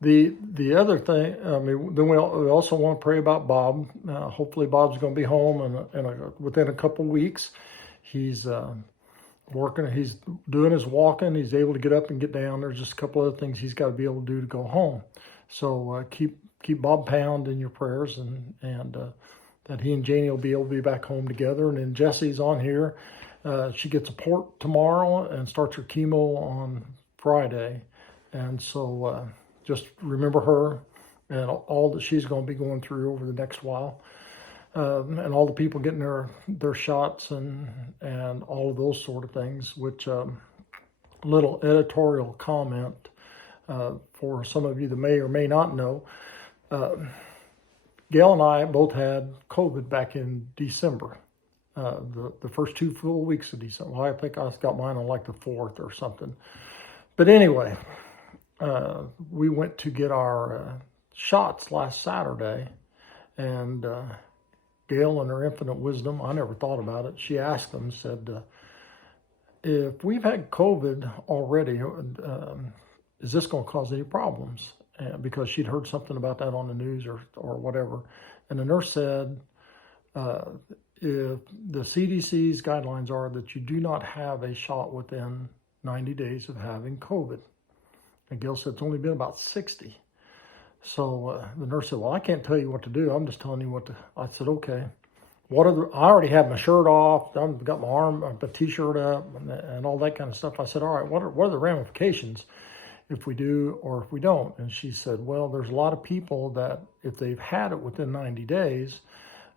The other thing, then we also want to pray about Bob. Hopefully Bob's going to be home within a couple weeks. He's working, he's doing his walking, he's able to get up and get down. There's just a couple other things he's got to be able to do to go home. So keep Bob Pound in your prayers, and that he and Janie will be able to be back home together. And then Jesse's on here. She gets a port tomorrow and starts her chemo on Friday. And so just remember her and all that she's going to be going through over the next while. And all the people getting their shots and all of those sort of things, which little editorial comment for some of you that may or may not know. Gail and I both had COVID back in December, the first 2 full weeks of December. Well, I think I got mine on like the 4th or something. But anyway, we went to get our shots last Saturday, and Gail, in her infinite wisdom, I never thought about it. She asked them, said, if we've had COVID already, is this going to cause any problems? Because she'd heard something about that on the news or whatever. And the nurse said, if the CDC's guidelines are that you do not have a shot within 90 days of having COVID. And Gail said it's only been about 60. So the nurse said, well, I can't tell you what to do. I'm just telling you what to. I said, okay. I already have my shirt off. I've got my t-shirt up and all that kind of stuff. I said, all right, what are the ramifications if we do or if we don't? And she said, well, there's a lot of people that if they've had it within 90 days,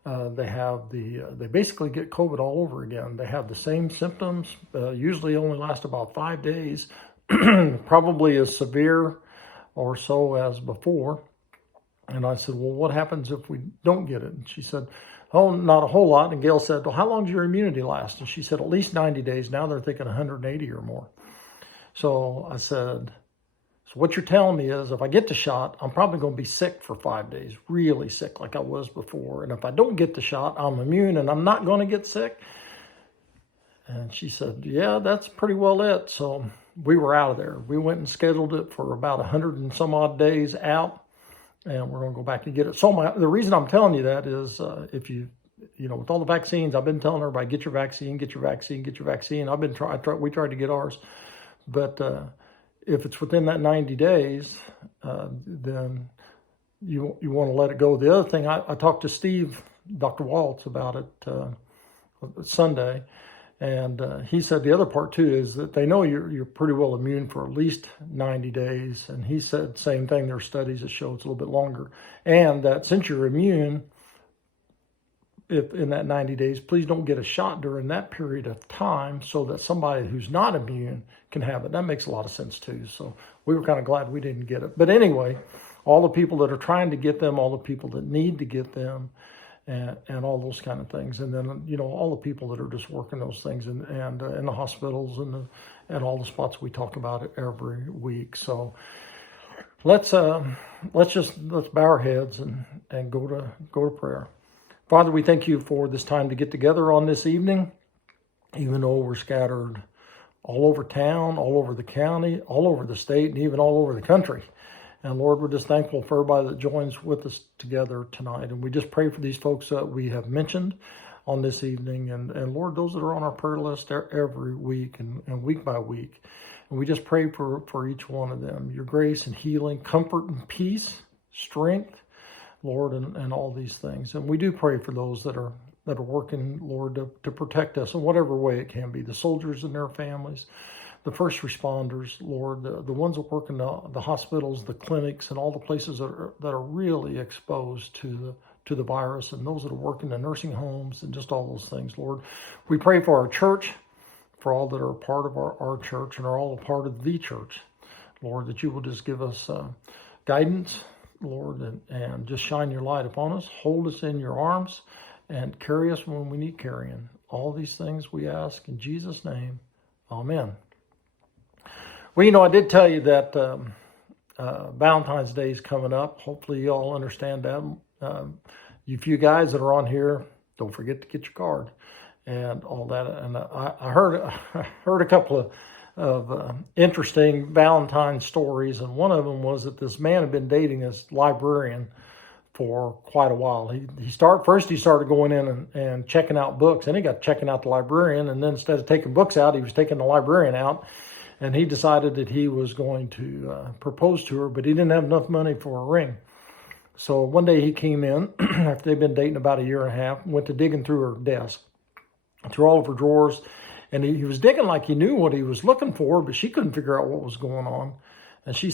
they basically get COVID all over again. They have the same symptoms, usually only last about 5 days, probably as severe or so as before. And I said, well, what happens if we don't get it? And she said, oh, not a whole lot. And Gail said, well, how long does your immunity last? And she said, at least 90 days. Now they're thinking 180 or more. So I said, so what you're telling me is if I get the shot, I'm probably going to be sick for 5 days, really sick like I was before. And if I don't get the shot, I'm immune and I'm not going to get sick. And she said, yeah, that's pretty well it. So we were out of there. We went and scheduled it for about 100 and some odd days out, and we're going to go back and get it. So the reason I'm telling you that is if you with all the vaccines, I've been telling everybody, get your vaccine, get your vaccine, get your vaccine. We tried to get ours, but if it's within that 90 days, then you want to let it go. The other thing, I talked to Steve, Dr. Waltz, about it Sunday, and he said the other part too is that they know you're pretty well immune for at least 90 days. And he said same thing. There are studies that show it's a little bit longer, and that since you're immune, if in that 90 days, please don't get a shot during that period of time so that somebody who's not immune can have it. That makes a lot of sense too. So we were kind of glad we didn't get it. But anyway, all the people that are trying to get them, all the people that need to get them, and all those kind of things. And then, all the people that are just working those things and in the hospitals and all the spots we talk about it every week. So let's bow our heads and go to prayer. Father, we thank you for this time to get together on this evening, even though we're scattered all over town, all over the county, all over the state, and even all over the country. And Lord, we're just thankful for everybody that joins with us together tonight. And we just pray for these folks that we have mentioned on this evening. And Lord, those that are on our prayer list every week and week by week. And we just pray for each one of them, your grace and healing, comfort and peace, strength, Lord, and all these things. And we do pray for those that are working, Lord, to protect us in whatever way it can be, the soldiers and their families, the first responders, Lord, the ones that work in the hospitals, the clinics, and all the places that are really exposed to the virus, and those that are working in the nursing homes and just all those things, Lord. We pray for our church, for all that are a part of our church and are all a part of the church, Lord, that you will just give us guidance, Lord, and just shine your light upon us, hold us in your arms, and carry us when we need carrying. All these things we ask in Jesus' name. Amen. Well, I did tell you that Valentine's Day is coming up. Hopefully you all understand that. You few guys that are on here, don't forget to get your card and all that. And I heard a couple interesting Valentine stories. And one of them was that this man had been dating this librarian for quite a while. He started going in and checking out books, and he got checking out the librarian, and then instead of taking books out, he was taking the librarian out, and he decided that he was going to propose to her, but he didn't have enough money for a ring. So one day he came in, after they'd been dating about a year and a half, went to digging through her desk, through all of her drawers, and he was digging like he knew what he was looking for, but she couldn't figure out what was going on. And she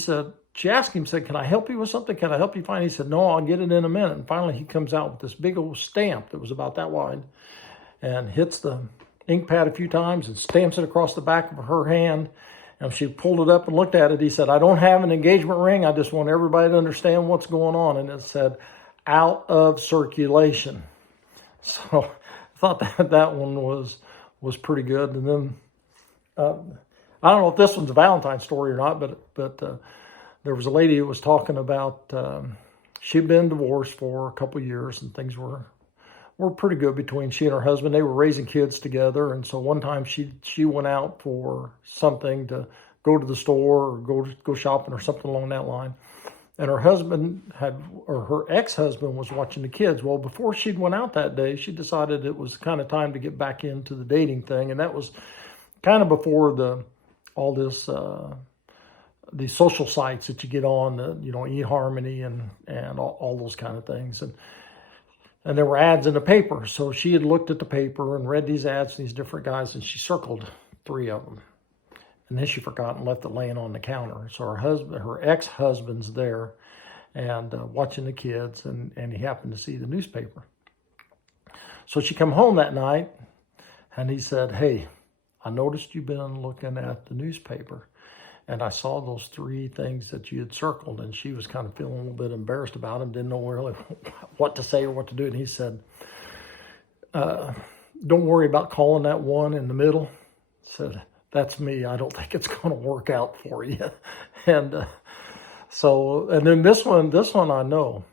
asked him, can I help you with something? Can I help you find? He said, no, I'll get it in a minute. And finally he comes out with this big old stamp that was about that wide and hits the ink pad a few times and stamps it across the back of her hand. And she pulled it up and looked at it. He said, I don't have an engagement ring. I just want everybody to understand what's going on. And it said, out of circulation. So I thought that one was pretty good. And then, I don't know if this one's a Valentine story or not, but there was a lady who was talking about, she'd been divorced for a couple of years and things were pretty good between she and her husband. They were raising kids together. And so one time she went out for something, to go to the store or go shopping or something along that line. And her ex-husband was watching the kids. Well, before she'd went out that day, she decided it was kind of time to get back into the dating thing. And that was kind of before all this, these social sites that you get on, eHarmony and all those kind of things. And there were ads in the paper. So she had looked at the paper and read these ads from these different guys, and she circled 3 of them. And then she forgot and left it laying on the counter. So her ex-husband's there and watching the kids, and he happened to see the newspaper. So she come home that night, and he said, hey, I noticed you've been looking at the newspaper, and I saw those 3 things that you had circled. And she was kind of feeling a little bit embarrassed about him, didn't know really what to say or what to do. And he said, don't worry about calling that one in the middle. He said, that's me. I don't think it's going to work out for you. And then this one I know.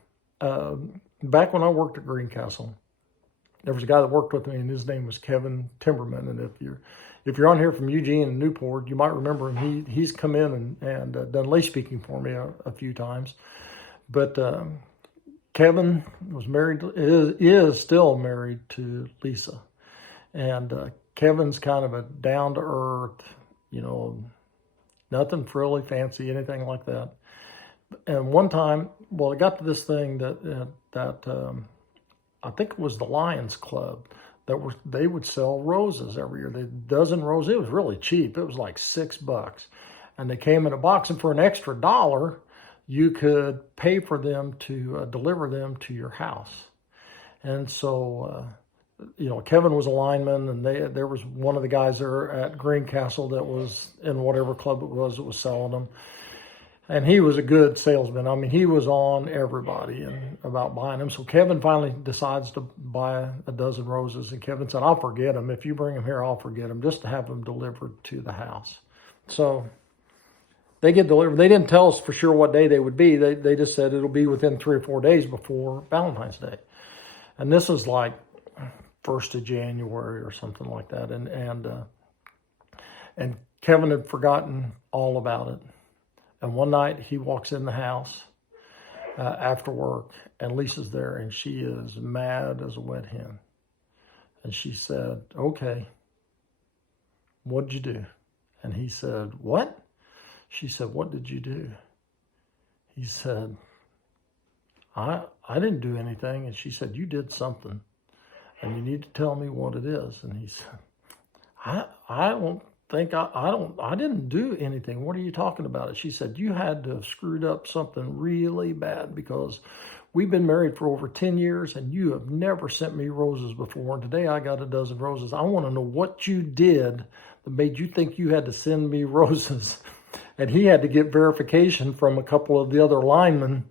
Back when I worked at Greencastle, there was a guy that worked with me, and his name was Kevin Timberman. And if you're on here from Eugene and Newport, you might remember him. He's come in and done lay speaking for me a few times. But Kevin was married, is still married to Lisa. And Kevin's kind of a down-to-earth, nothing frilly, fancy, anything like that. And one time, it got to this thing that I think it was the Lions Club, they would sell roses every year. A dozen roses. It was really cheap. It was like $6. And they came in a box, and for an extra $1, you could pay for them to deliver them to your house. And so, Kevin was a lineman, and there was one of the guys there at Greencastle that was in whatever club it was that was selling them. And he was a good salesman. I mean, he was on everybody about buying them. So Kevin finally decides to buy a dozen roses. And Kevin said, I'll forget them. If you bring them here, I'll forget them, just to have them delivered to the house. So they get delivered. They didn't tell us for sure what day they would be. They just said it'll be within 3 or 4 days before Valentine's Day. And this was like 1st of January or something like that. And Kevin had forgotten all about it. And one night he walks in the house after work, and Lisa's there, and she is mad as a wet hen. And she said, okay, what'd you do? And he said, what? She said, what did you do? He said, I didn't do anything. And she said, you did something, and you need to tell me what it is. And he said, I don't think I didn't do anything. What are you talking about? She said, you had to have screwed up something really bad, because we've been married for over 10 years and you have never sent me roses before. And today I got a dozen roses. I want to know what you did that made you think you had to send me roses. And he had to get verification from a couple of the other linemen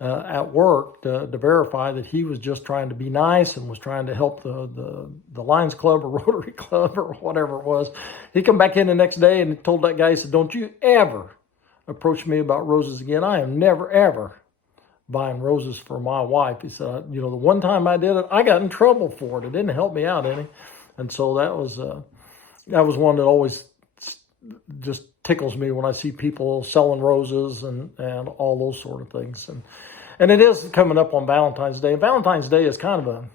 at work to verify that he was just trying to be nice and was trying to help the Lions Club or Rotary Club or whatever it was. He come back in the next day and told that guy, he said, don't you ever approach me about roses again. I am never, ever buying roses for my wife. He said, the one time I did it, I got in trouble for it. It didn't help me out any. And so that was one that always just tickles me when I see people selling roses and all those sort of things. And it is coming up on Valentine's Day. Valentine's Day is kind of a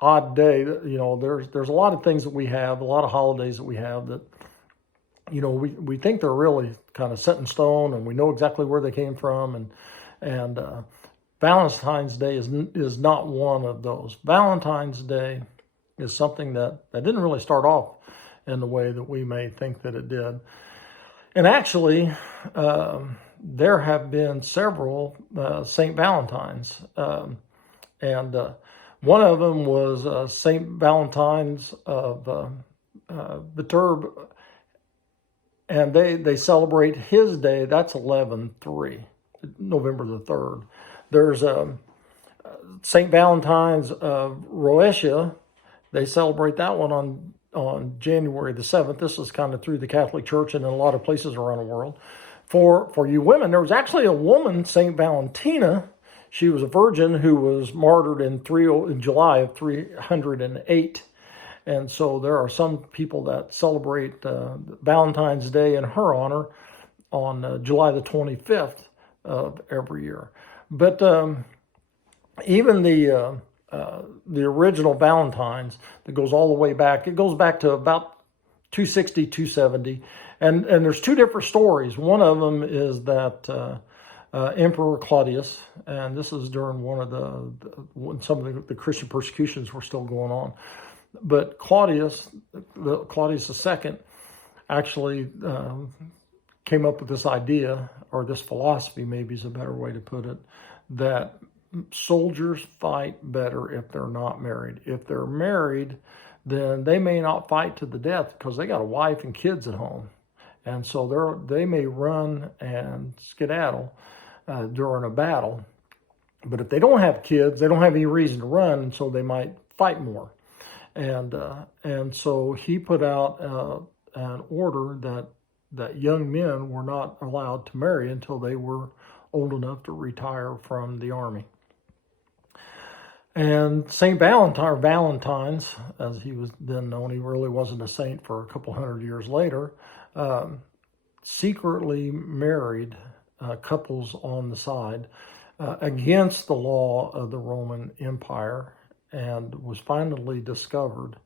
odd day. You know, there's a lot of things that we have, a lot of holidays that we have that, you know, we think they're really kind of set in stone, and we know exactly where they came from. And Valentine's Day is not one of those. Valentine's Day is something that didn't really start off in the way that we may think that it did. And actually, there have been several St. Valentines. And one of them was St. Valentine's of Viterbo, and they celebrate his day. That's 11/3, November the 3rd. There's St. Valentine's of Rhoetia. They celebrate that one on January the 7th. This is kind of through the Catholic Church and in a lot of places around the world. For you women, there was actually a woman, St. Valentina. She was a virgin who was martyred in July of 308. And so there are some people that celebrate Valentine's Day in her honor on July the 25th of every year. But even the original Valentine's that goes all the way back, it goes back to about 260, 270. And there's two different stories. One of them is that Emperor Claudius, and this is during when some of the Christian persecutions were still going on. But Claudius II, actually came up with this idea, or this philosophy maybe is a better way to put it, that soldiers fight better if they're not married. If they're married, then they may not fight to the death because they got a wife and kids at home. And so they may run and skedaddle during a battle. But if they don't have kids, they don't have any reason to run, and so they might fight more. And so he put out an order that young men were not allowed to marry until they were old enough to retire from the army. And St. Valentine, or Valentine's, as he was then known, he really wasn't a saint for a couple hundred years later, secretly married couples on the side against the law of the Roman Empire, and was finally discovered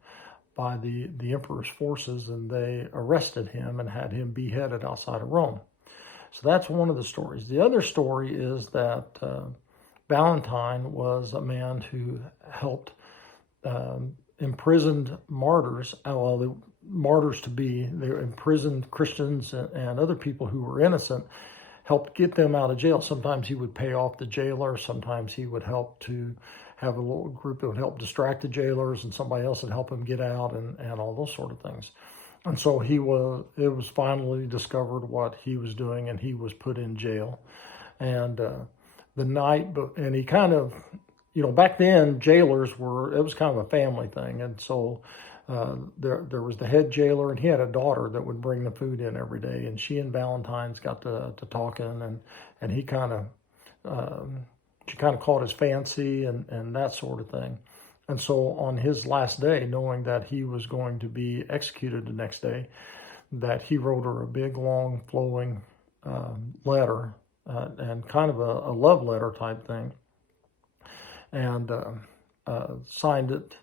by the emperor's forces, and they arrested him and had him beheaded outside of Rome. So that's one of the stories. The other story is that Valentine was a man who helped imprisoned martyrs, the martyrs to be, they imprisoned Christians and other people who were innocent, helped get them out of jail. Sometimes he would pay off the jailer. Sometimes he would help to have a little group that would help distract the jailers, and somebody else would help him get out, and all those sort of things. And so it was finally discovered what he was doing, and he was put in jail. And and he kind of, back then jailers it was kind of a family thing. And so there was the head jailer, and he had a daughter that would bring the food in every day, and she and Valentine's got to talking, and he she kind of caught his fancy and that sort of thing. And so on his last day, knowing that he was going to be executed the next day, that he wrote her a big, long, flowing letter, and kind of a love letter type thing, and signed it,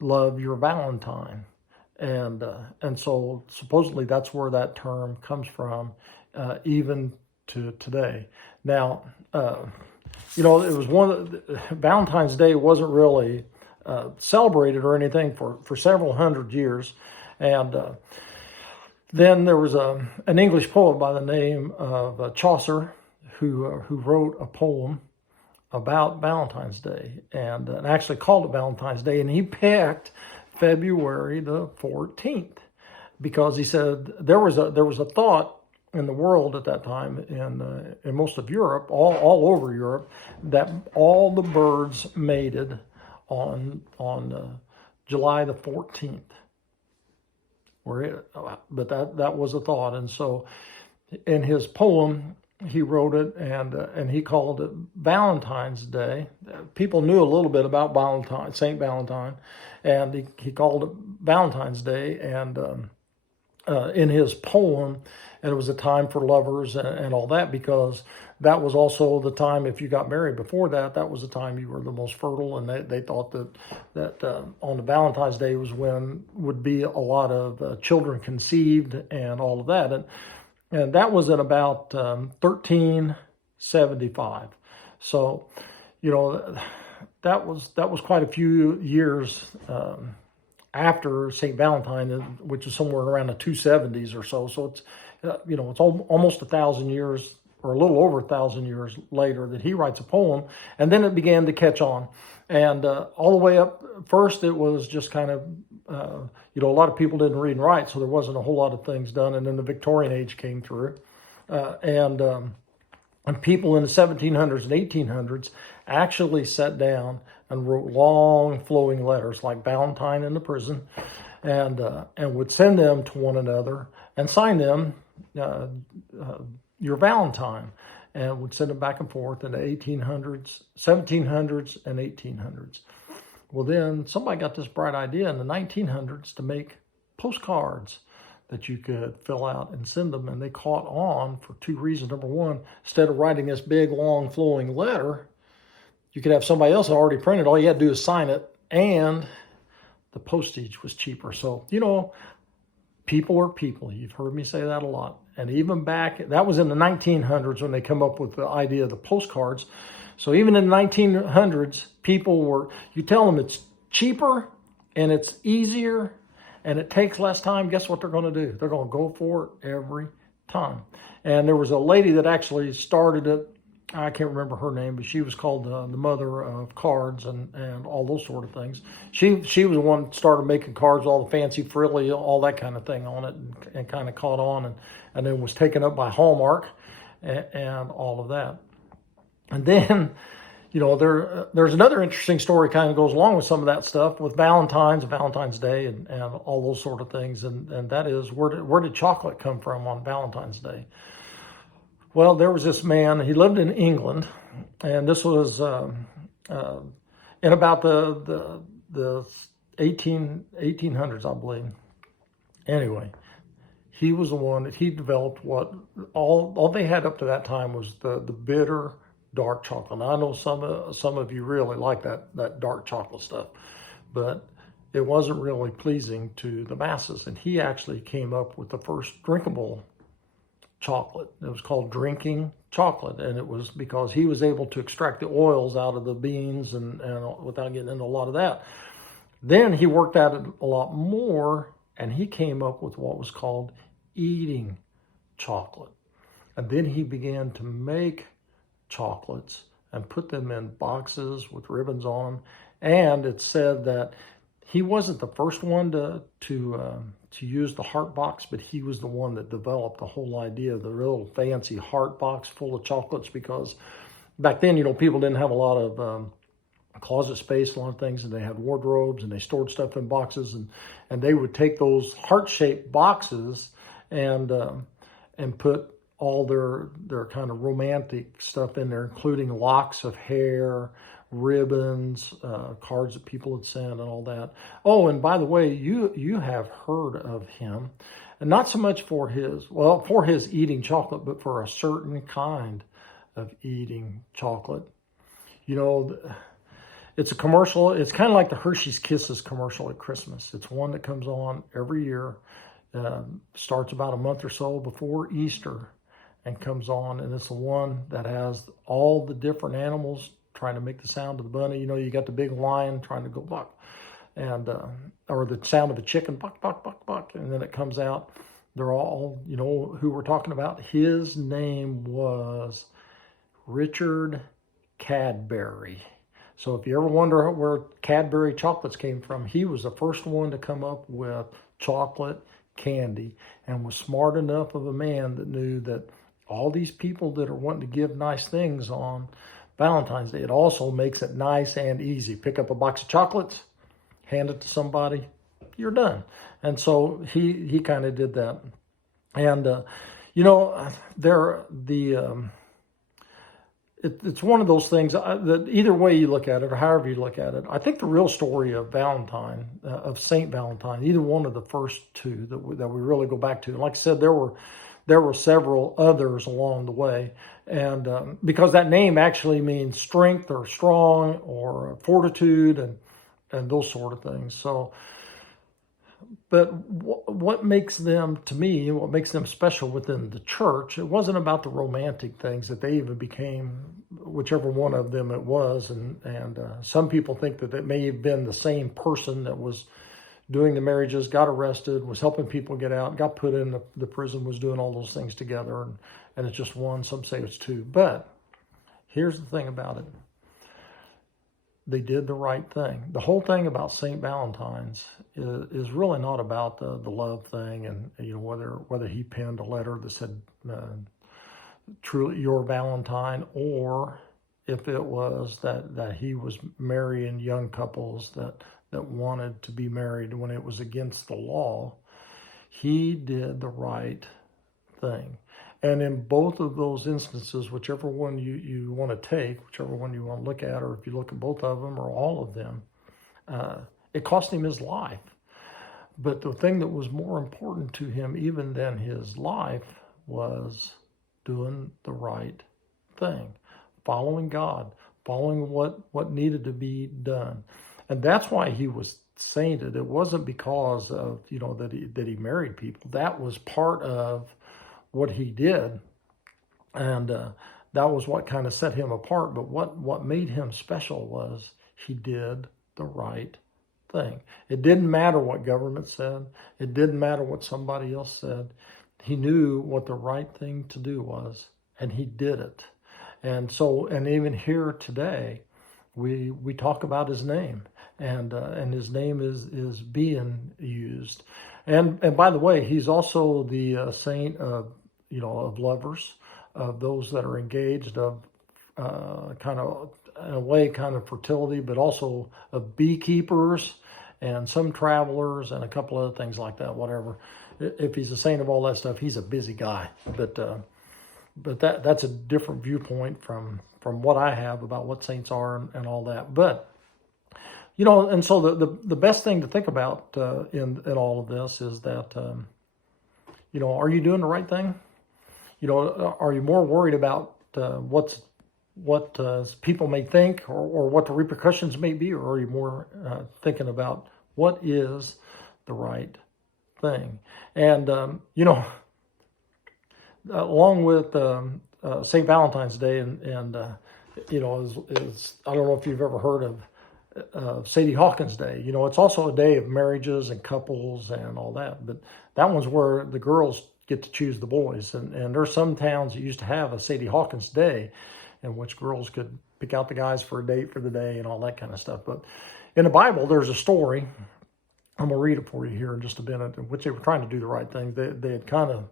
"Love, Your Valentine." And so supposedly that's where that term comes from, even to today. Now, it was Valentine's Day wasn't really celebrated or anything for several hundred years. And then there was an English poet by the name of Chaucer who wrote a poem about Valentine's Day, and actually called it Valentine's Day. And he picked February the 14th because he said there was a thought in the world at that time, in most of Europe, all over Europe, that all the birds mated on July the 14th. But that was a thought, and so in his poem he wrote it, and he called it Valentine's Day. People knew a little bit about Saint Valentine, and he called it Valentine's Day, and in his poem, and it was a time for lovers and all that, because that was also the time, if you got married before that, that was the time you were the most fertile, and they thought that on the Valentine's Day was when would be a lot of children conceived and all of that, and that was in about 1375. So, that was quite a few years after St. Valentine, which is somewhere around the 270s or so. So it's it's almost 1,000 years, or a little over 1,000 years later, that he writes a poem, and then it began to catch on, and all the way up. First, it was just kind of a lot of people didn't read and write, so there wasn't a whole lot of things done, and then the Victorian age came through, and people in the 1700s and 1800s actually sat down and wrote long flowing letters like Valentine in the prison, and would send them to one another and sign them your Valentine, and would send them back and forth in the 1800s, 1700s, and 1800s. Well, then somebody got this bright idea in the 1900s to make postcards that you could fill out and send them, and they caught on for two reasons. Number one, instead of writing this big, long, flowing letter, you could have somebody else already printed. All you had to do is sign it, and the postage was cheaper. So, people are people. You've heard me say that a lot. And even back, that was in the 1900s when they come up with the idea of the postcards. So even in the 1900s, you tell them it's cheaper and it's easier and it takes less time. Guess what they're going to do? They're going to go for it every time. And there was a lady that actually started it. I can't remember her name, but she was called the mother of cards and all those sort of things. She was the one that started making cards, all the fancy frilly, all that kind of thing on it, and kind of caught on, and then was taken up by Hallmark and all of that. And then, there's another interesting story kind of goes along with some of that stuff with Valentine's Day and all those sort of things. And that is, where did chocolate come from on Valentine's Day? Well, there was this man, he lived in England, and this was in about the 1800s, I believe. Anyway, he was the one that he developed what all they had up to that time was the bitter dark chocolate. Now, I know some of you really like that dark chocolate stuff, but it wasn't really pleasing to the masses. And he actually came up with the first drinkable chocolate. It was called drinking chocolate, and it was because he was able to extract the oils out of the beans and without getting into a lot of that. Then he worked at it a lot more, and he came up with what was called eating chocolate. And then he began to make chocolates and put them in boxes with ribbons on them. And it's said that he wasn't the first one to use the heart box, but he was the one that developed the whole idea of the real fancy heart box full of chocolates, because back then, people didn't have a lot of closet space, a lot of things, and they had wardrobes and they stored stuff in boxes, and they would take those heart-shaped boxes and put all their kind of romantic stuff in there, including locks of hair, ribbons, cards that people had sent, and all that. Oh, and by the way, you have heard of him, and not so much for his eating chocolate, but for a certain kind of eating chocolate. It's a commercial. It's kind of like the Hershey's Kisses commercial at Christmas. It's one that comes on every year. Starts about a month or so before Easter and comes on, and it's the one that has all the different animals trying to make the sound of the bunny. You got the big lion trying to go buck, and or the sound of a chicken, buck, buck, buck, buck, and then it comes out. They're all, who we're talking about. His name was Richard Cadbury. So if you ever wonder where Cadbury chocolates came from, he was the first one to come up with chocolate candy, and was smart enough of a man that knew that all these people that are wanting to give nice things on Valentine's Day, it also makes it nice and easy. Pick up a box of chocolates, hand it to somebody, you're done. And so he kind of did that. And it's one of those things that either way you look at it or however you look at it, I think the real story of Valentine, of Saint Valentine, either one of the first two that we really go back to. Like I said, there were several others along the way, and because that name actually means strength or strong or fortitude and those sort of things. So, but what makes them, to me, what makes them special within the church, it wasn't about the romantic things that they even became, whichever one of them it was. And some people think that it may have been the same person that was doing the marriages, got arrested, was helping people get out, got put in the prison, was doing all those things together. And it's just one. Some say it's two. But here's the thing about it. They did the right thing. The whole thing about St. Valentine's is really not about the love thing, and whether he penned a letter that said truly your Valentine, or if it was that he was marrying young couples that wanted to be married when it was against the law. He did the right thing. And in both of those instances, whichever one you want to take, whichever one you want to look at, or if you look at both of them or all of them, it cost him his life. But the thing that was more important to him even than his life was doing the right thing, following God, following what needed to be done. And that's why he was sainted. It wasn't because of, that he married people. That was part of what he did, and that was what kind of set him apart. But what made him special was he did the right thing. It didn't matter what government said. It didn't matter what somebody else said. He knew what the right thing to do was, and he did it. And even here today, we talk about his name, and his name is being used. And by the way, he's also the saint of lovers, of those that are engaged, of kind of, in a way, kind of fertility, but also of beekeepers and some travelers and a couple other things like that. Whatever. If he's a saint of all that stuff, he's a busy guy. But that's a different viewpoint from what I have about what saints are and all that. But and so the best thing to think about in all of this is that are you doing the right thing? Are you more worried about what people may think or what the repercussions may be, or are you more thinking about what is the right thing? And along with St. Valentine's Day, and is I don't know if you've ever heard of Sadie Hawkins Day. It's also a day of marriages and couples and all that, but that one's where the girls get to choose the boys. And there's some towns that used to have a Sadie Hawkins Day in which girls could pick out the guys for a date for the day and all that kind of stuff. But in the Bible, there's a story. I'm going to read it for you here in just a minute, in which they were trying to do the right thing. They had kind of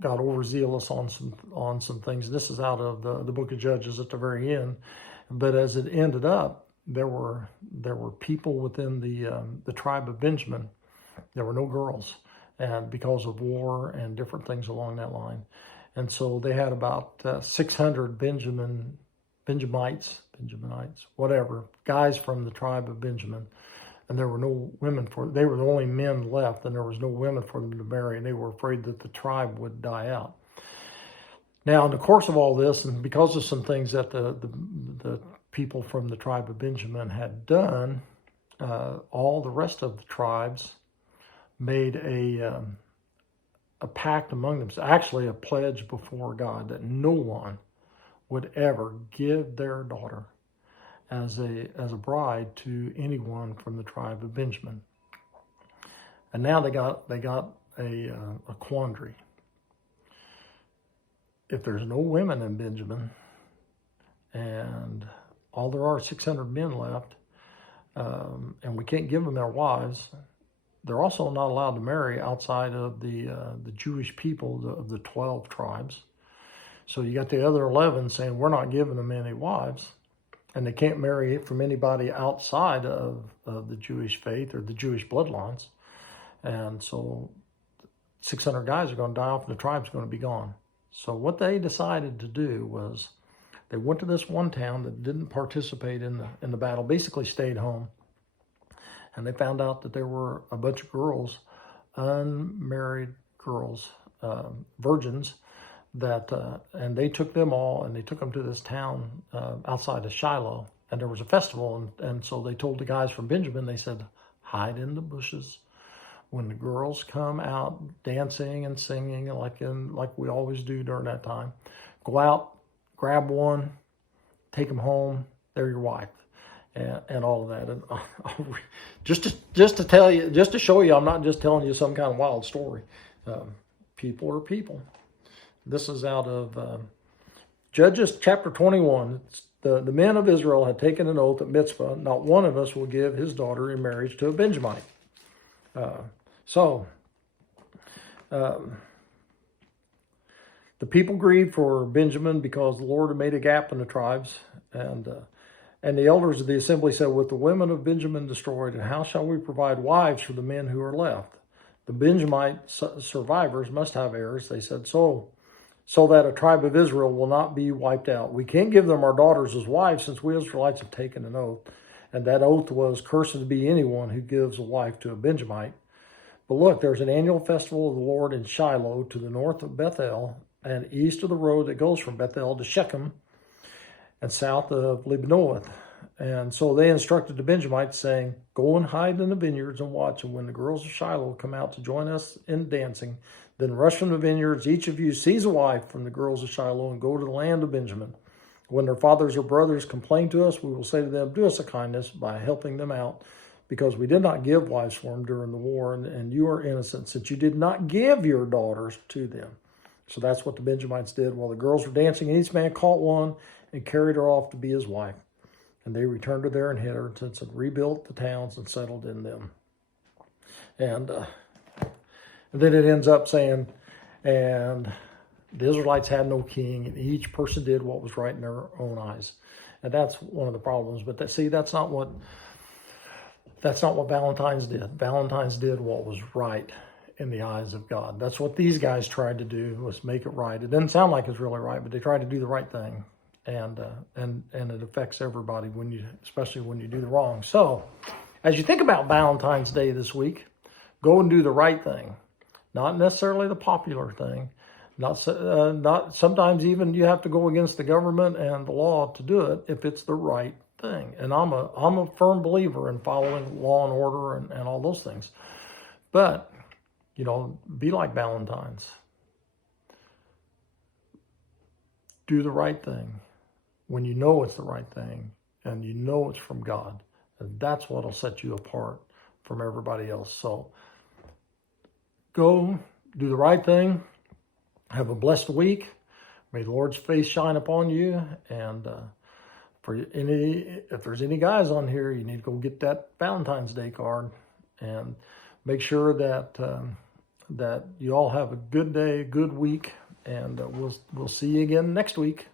got overzealous on some things. This is out of the book of Judges at the very end. But as it ended up, there were people within the tribe of Benjamin. There were no girls, and because of war and different things along that line. And so they had about 600 Benjamites, whatever, guys from the tribe of Benjamin. And there were no women they were the only men left, and there was no women for them to marry, and they were afraid that the tribe would die out. Now, in the course of all this, and because of some things that the people from the tribe of Benjamin had done, all the rest of the tribes made a pact among them, actually a pledge before God, that no one would ever give their daughter as a bride to anyone from the tribe of Benjamin. And now they got a quandary. If there's no women in Benjamin, and all there are 600 men left, and we can't give them their wives, they're also not allowed to marry outside of the Jewish people of the 12 tribes. So you got the other 11 saying, we're not giving them any wives, and they can't marry from anybody outside of the Jewish faith or the Jewish bloodlines. And so 600 guys are going to die off, and the tribe's going to be gone. So what they decided to do was They went to this one town that didn't participate in the battle, basically stayed home. And they found out that there were a bunch of girls, unmarried girls, virgins, and they took them all and they took them to this town outside of Shiloh. And there was a festival. And so they told the guys from Benjamin, they said, hide in the bushes. When the girls come out dancing and singing like we always do during that time, go out, grab one, take them home. They're your wife, and all of that. And just to tell you, just to show you, I'm not just telling you some kind of wild story. People are people. This is out of Judges chapter 21. The men of Israel had taken an oath at Mitzvah. Not one of us will give his daughter in marriage to a Benjamite. The people grieved for Benjamin because the Lord had made a gap in the tribes. And the elders of the assembly said, with the women of Benjamin destroyed, and how shall we provide wives for the men who are left? The Benjamite survivors must have heirs. They said, so that a tribe of Israel will not be wiped out. We can't give them our daughters as wives, since we Israelites have taken an oath. And that oath was, cursed be anyone who gives a wife to a Benjamite. But look, there's an annual festival of the Lord in Shiloh to the north of Bethel and east of the road that goes from Bethel to Shechem and south of Libnoth. And so they instructed the Benjamites, saying, go and hide in the vineyards and watch. And when the girls of Shiloh come out to join us in dancing, then rush from the vineyards. Each of you seize a wife from the girls of Shiloh and go to the land of Benjamin. When their fathers or brothers complain to us, we will say to them, do us a kindness by helping them out, because we did not give wives for them during the war, and you are innocent, since you did not give your daughters to them. So that's what the Benjamites did. While the girls were dancing, each man caught one and carried her off to be his wife. And they returned to their inheritance and rebuilt the towns and settled in them. And then it ends up saying, and the Israelites had no king, and each person did what was right in their own eyes. And that's one of the problems. But that's not what Valentine's did. Valentine's did what was right in the eyes of God. That's what these guys tried to do, was make it right. It doesn't sound like it's really right, but they tried to do the right thing. And it affects everybody, especially when you do the wrong. So as you think about Valentine's Day this week, go and do the right thing. Not necessarily the popular thing. Not sometimes even you have to go against the government and the law to do it if it's the right thing. And I'm a firm believer in following law and order and all those things. But, be like Valentine's. Do the right thing when you know it's the right thing and you know it's from God. And that's what will set you apart from everybody else. So go do the right thing. Have a blessed week. May the Lord's face shine upon you. And if there's any guys on here, you need to go get that Valentine's Day card and make sure that you all have a good day, good week, and we'll see you again next week.